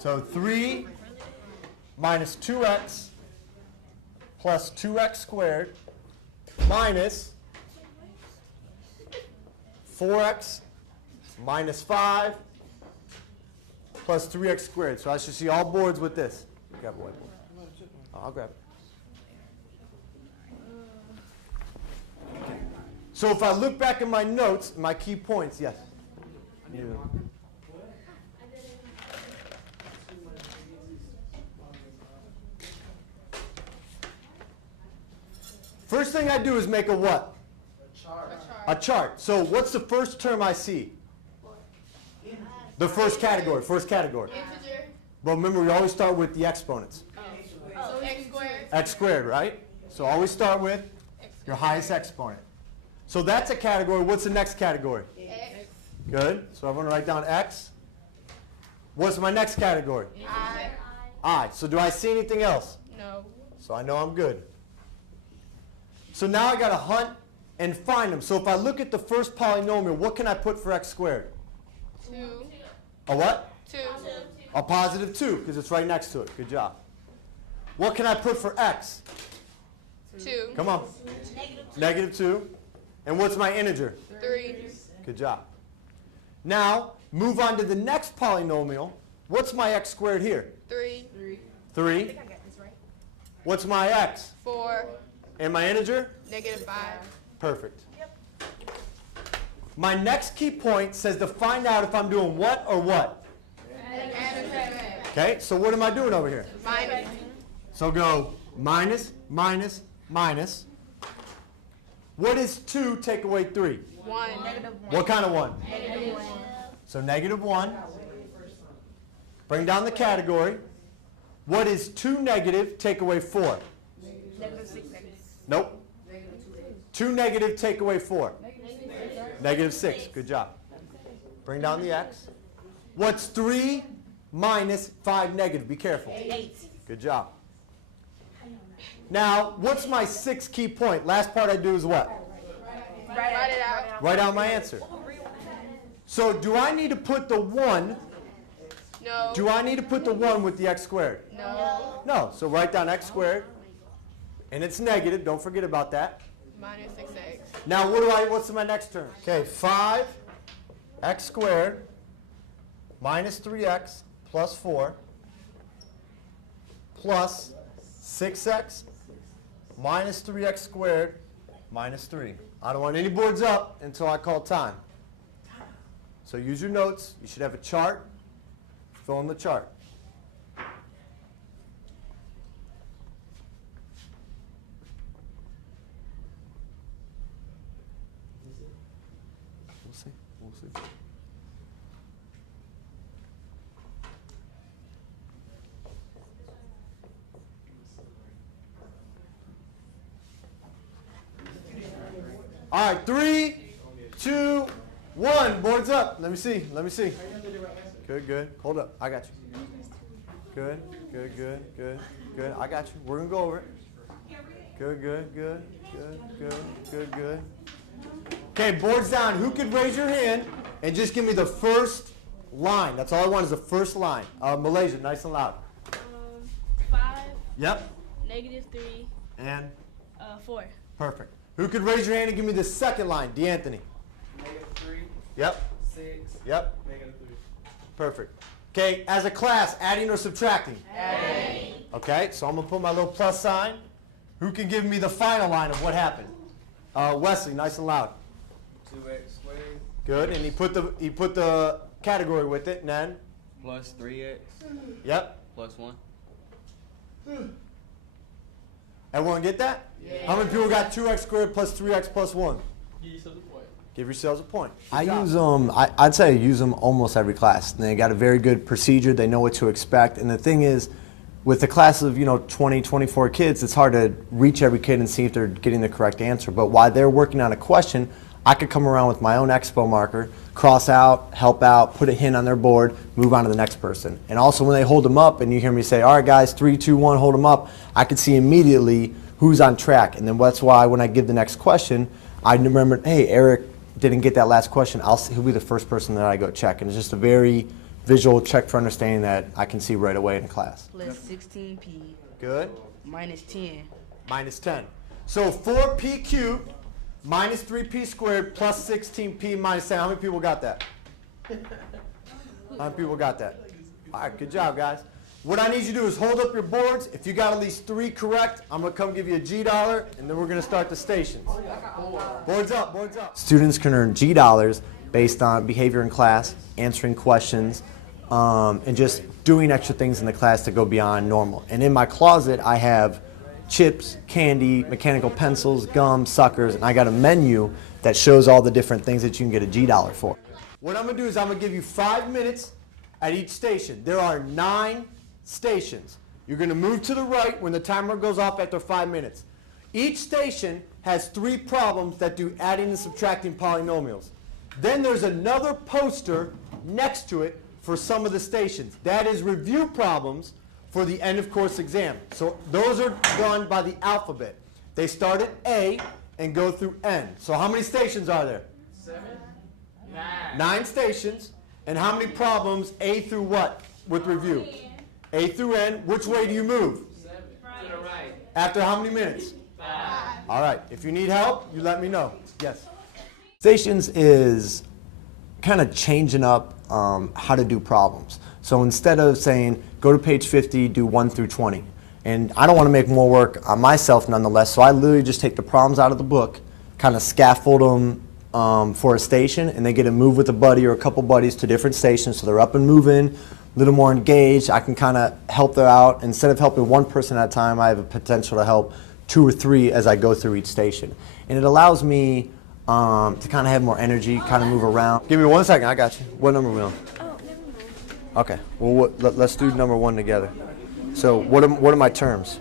So 3 minus 2x plus 2x squared minus 4x minus 5 plus 3x squared. So I should see all boards with this. Grab a whiteboard. Oh, I'll grab it. Okay. So if I look back at my notes, my key points, yes? Yeah. First thing I do is make a what? A chart. So what's the first term I see? The first category. Integer. But remember, we always start with the exponents. So x squared. X squared, right? So always start with your highest exponent. So that's a category. What's the next category? X. Good. So I'm going to write down x. What's my next category? I. So do I see anything else? No. So I know I'm good. So now I got to hunt and find them. So if I look at the first polynomial, what can I put for x squared? 2. A what? 2. A positive 2, because it's right next to it. Good job. What can I put for x? 2. Come on. Negative 2. And what's my integer? 3. Good job. Now, move on to the next polynomial. What's my x squared here? 3. 3. What's my x? 4. And my integer? Negative 5. Perfect. My next key point says to find out if I'm doing what or what. Okay, so what am I doing over here? Minus. So go minus, minus, minus. What is 2 take away 3? 1. What kind of 1? So negative 1. Bring down the category. What is 2 negative take away 4? Nope. 2 negative take away 4. Negative 6. Good job. Bring down the x. What's 3 minus 5 negative? Be careful. 8. Good job. Now, what's my 6th key point? Last part I do is what? Write it out. Write out my answer. So do I need to put the 1? No. Do I need to put the 1 with the x squared? No. No. So write down x squared. And it's negative. Don't forget about that. Minus 6x. Now, what's my next term? Okay, 5 x squared minus 3x plus 4 plus 6x minus 3x squared minus 3. I don't want any boards up until I call time. So use your notes. You should have a chart. Fill in the chart. We'll see. All right, 3, 2, 1. Boards up. Let me see. Good. Hold up. I got you. Good. I got you. We're going to go over it. Good. Okay, boards down. Who could raise your hand and just give me the first line? That's all I want is the first line. Malaysia, nice and loud. 5. Yep. Negative 3. And? 4. Perfect. Who could raise your hand and give me the second line? D'Anthony. Negative 3. Yep. 6. Yep. Negative 3. Perfect. Okay, as a class, adding or subtracting? Adding. Okay, so I'm going to put my little plus sign. Who can give me the final line of what happened? Wesley, nice and loud. 2x squared Good, and he put the category with it, and then? plus 3x Yep. plus 1. Everyone get that? Yeah. How many people got 2x squared plus 3x plus 1? Give yourselves a point. I use them, I'd say I use them almost every class. And they got a very good procedure. They know what to expect. And the thing is, with a class of 20, 24 kids, it's hard to reach every kid and see if they're getting the correct answer. But while they're working on a question, I could come around with my own expo marker, cross out, help out, put a hint on their board, move on to the next person. And also when they hold them up and you hear me say, all right guys, 3, 2, 1, hold them up, I could see immediately who's on track. And then that's why when I give the next question, I remember, hey, Eric didn't get that last question. He'll be the first person that I go check. And it's just a very visual check for understanding that I can see right away in class. Plus 16p Good. minus 10. Minus 10. So 4p cubed minus 3p squared plus 16p minus 10. How many people got that? How many people got that? All right, good job, guys. What I need you to do is hold up your boards. If you got at least 3 correct, I'm going to come give you a $G, and then we're going to start the stations. Boards up, boards up. Students can earn $G based on behavior in class, answering questions, and just doing extra things in the class to go beyond normal. And in my closet, I have chips, candy, mechanical pencils, gum, suckers, and I got a menu that shows all the different things that you can get a $G for. What I'm going to do is I'm going to give you 5 minutes at each station. There are 9 stations. You're going to move to the right when the timer goes off after 5 minutes. Each station has 3 problems that do adding and subtracting polynomials. Then there's another poster next to it for some of the stations. That is review problems for the end of course exam. So those are done by the alphabet. They start at A and go through N. So how many stations are there? 7, 9 stations. And how many problems A through what with review? A through N. Which way do you move? 7 to the right. After how many minutes? 5. All right. If you need help, you let me know. Yes. Stations is kind of changing up how to do problems. So instead of saying, go to page 50, do 1 through 20. And I don't want to make more work on myself nonetheless, so I literally just take the problems out of the book, kind of scaffold them for a station, and they get to move with a buddy or a couple buddies to different stations, so they're up and moving, a little more engaged. I can kind of help them out. Instead of helping one person at a time, I have a potential to help 2 or 3 as I go through each station. And it allows me to kind of have more energy, kind of move around. Give me 1 second, I got you. What number are we on? Oh, never mind. Okay, well, let's do number 1 together. So what are my terms?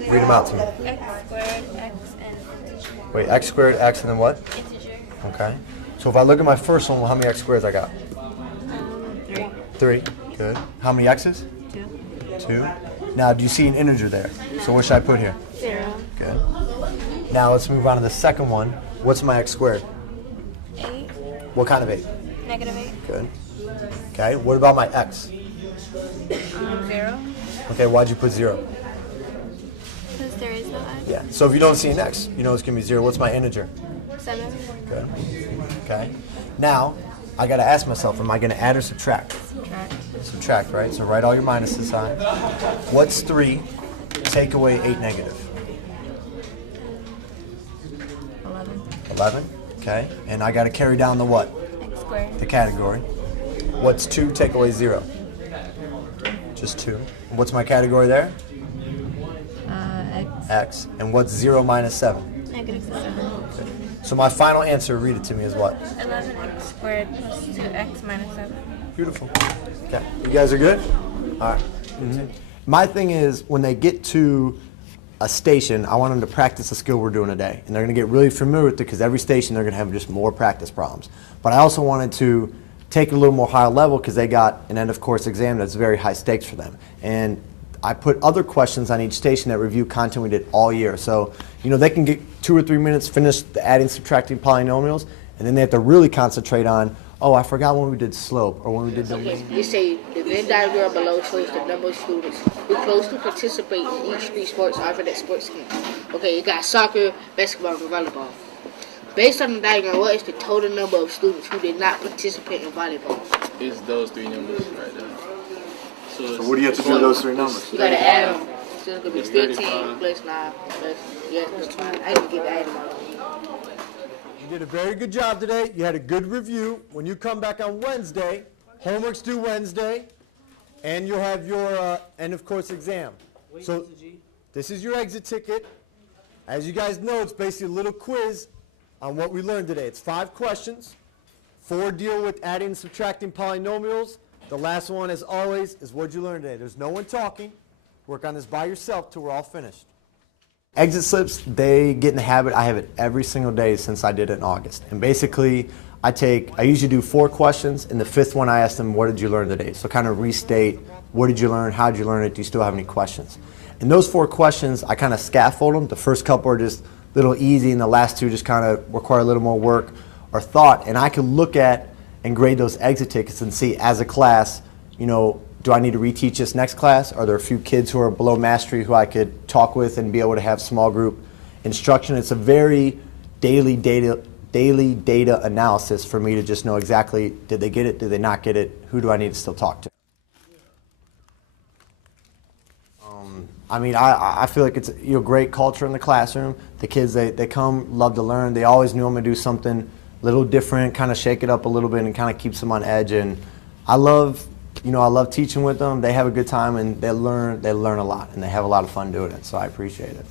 Read them out to me. X squared, X, and integer. Wait, x squared, x, and then what? Integer. Okay. So if I look at my first one, how many x squares I got? 3. 3. Good. How many x's? 2. 2. Now, do you see an integer there? So what should I put here? 0. Good. Now let's move on to the second one. What's my x squared? 8. What kind of 8? Negative 8. Good. Okay. What about my x? 0. Okay. Why'd you put 0? Because there is no X. Yeah. So if you don't see an x, you know it's gonna be 0. What's my integer? 7. Good. Okay. Now I gotta ask myself, am I gonna add or subtract? Subtract. Subtract, right? So write all your minuses aside. What's 3? Take away 8 negative. 11. 11. Okay. And I got to carry down the what? X squared. The category. What's 2? Take away 0. Just 2. And what's my category there? X. X. And what's 0 minus 7? Negative 7. So my final answer, read it to me, is what? 11x squared plus 2x minus 7. Beautiful. Okay. You guys are good? All right. My thing is, when they get to a station, I want them to practice the skill we're doing today. And they're going to get really familiar with it because every station they're going to have just more practice problems. But I also wanted to take it a little more higher level because they got an end of course exam that's very high stakes for them. And I put other questions on each station that review content we did all year. So, you know, they can get 2 or 3 minutes, finish the adding, subtracting polynomials, and then they have to really concentrate on, oh, I forgot when we did slope or when we did domain. You say the Venn diagram below shows the number of students who closely participate in each 3 sports offered at sports camp. Okay, you got soccer, basketball, and volleyball. Based on the diagram, what is the total number of students who did not participate in volleyball? It's those 3 numbers right there. So what do you have to do with those 3 numbers? You gotta add them. So it's gonna be It's 15 35. plus 9 plus, yeah, plus 5. I didn't get the item out. You did a very good job today. You had a good review. When you come back on Wednesday, homework's due Wednesday, and you'll have your end of course exam. So this is your exit ticket. As you guys know, it's basically a little quiz on what we learned today. It's 5 questions. 4 deal with adding and subtracting polynomials. The last one, as always, is what'd you learn today? There's no one talking. Work on this by yourself till we're all finished. Exit slips, they get in the habit. I have it every single day since I did it in August. And basically, I usually do 4 questions. In the 5th one, I ask them, what did you learn today? So kind of restate, what did you learn? How did you learn it? Do you still have any questions? And those 4 questions, I kind of scaffold them. The first couple are just a little easy, and the last 2 just kind of require a little more work or thought. And I can look at and grade those exit tickets and see, as a class, you know, do I need to reteach this next class? Are there a few kids who are below mastery who I could talk with and be able to have small group instruction? It's a very daily data analysis for me to just know exactly, did they get it, did they not get it, who do I need to still talk to? I mean, I feel like it's, you know, great culture in the classroom. The kids, they come, love to learn. They always knew I'm going to do something a little different, kind of shake it up a little bit and kind of keeps them on edge. And I love teaching with them. They have a good time and they learn a lot and they have a lot of fun doing it. So I appreciate it.